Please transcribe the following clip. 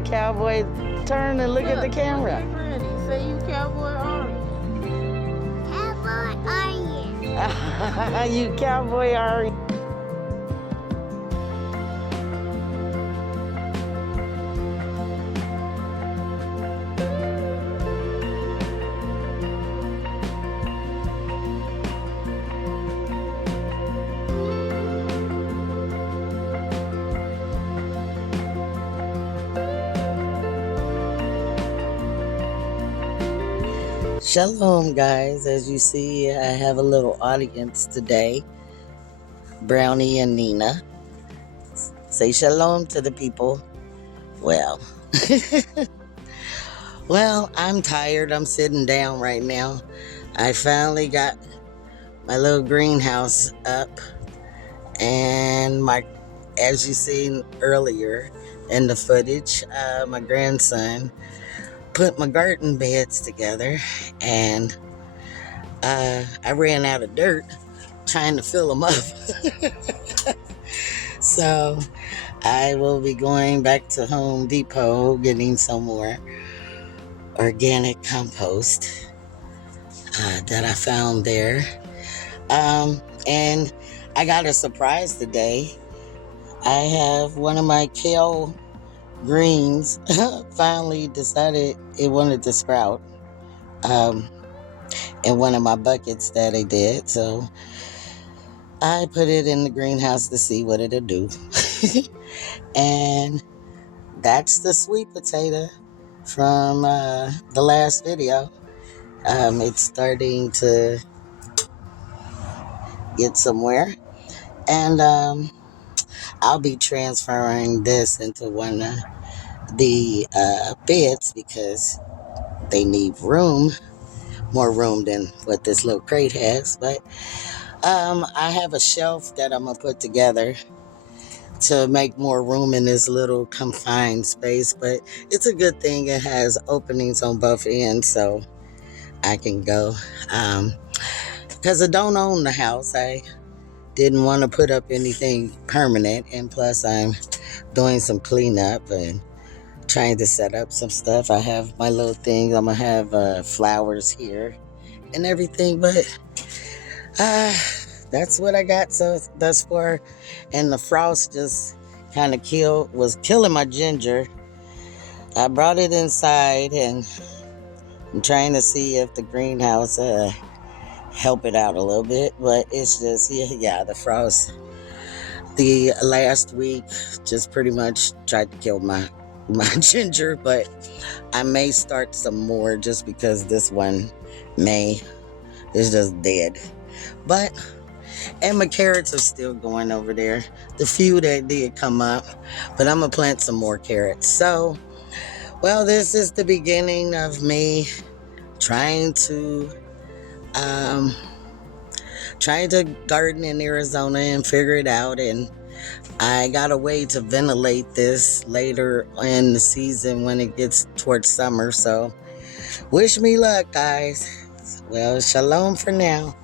a cowboy. Turn and look at the camera. Get ready. Say you cowboy Ari. Cowboy are you? You cowboy Ari. Shalom, guys. As you see, I have a little audience today. Brownie and Nina. Say shalom to the people. Well, well, I'm tired. I'm sitting down right now. I finally got my little greenhouse up, and as you seen earlier in the footage, my grandson put my garden beds together, and I ran out of dirt trying to fill them up. So I will be going back to Home Depot getting some more organic compost that I found there. And I got a surprise today. I have one of my kale greens finally decided it wanted to sprout in one of my buckets that I did. So I put it in the greenhouse to see what it'll do. And that's the sweet potato from the last video. It's starting to get somewhere. And I'll be transferring this into one of the beds because they need room, more room than what this little crate has. But I have a shelf that I'm going to put together to make more room in this little confined space. But it's a good thing it has openings on both ends so I can go. Because I don't own the house. I didn't want to put up anything permanent. And plus I'm doing some cleanup and trying to set up some stuff. I have my little things. I'm going to have flowers here and everything. But that's what I got so thus far. And the frost just kind of was killing my ginger. I brought it inside and I'm trying to see if the greenhouse help it out a little bit. But it's just, yeah, the frost. The last week just pretty much tried to kill my ginger. But I may start some more just because this one is just dead. And my carrots are still going over there. The few that did come up. But I'm going to plant some more carrots. So, well, this is the beginning of me trying to garden in Arizona and figure it out. And I got a way to ventilate this later in the season when it gets towards summer. So, wish me luck, guys. Well, shalom for now.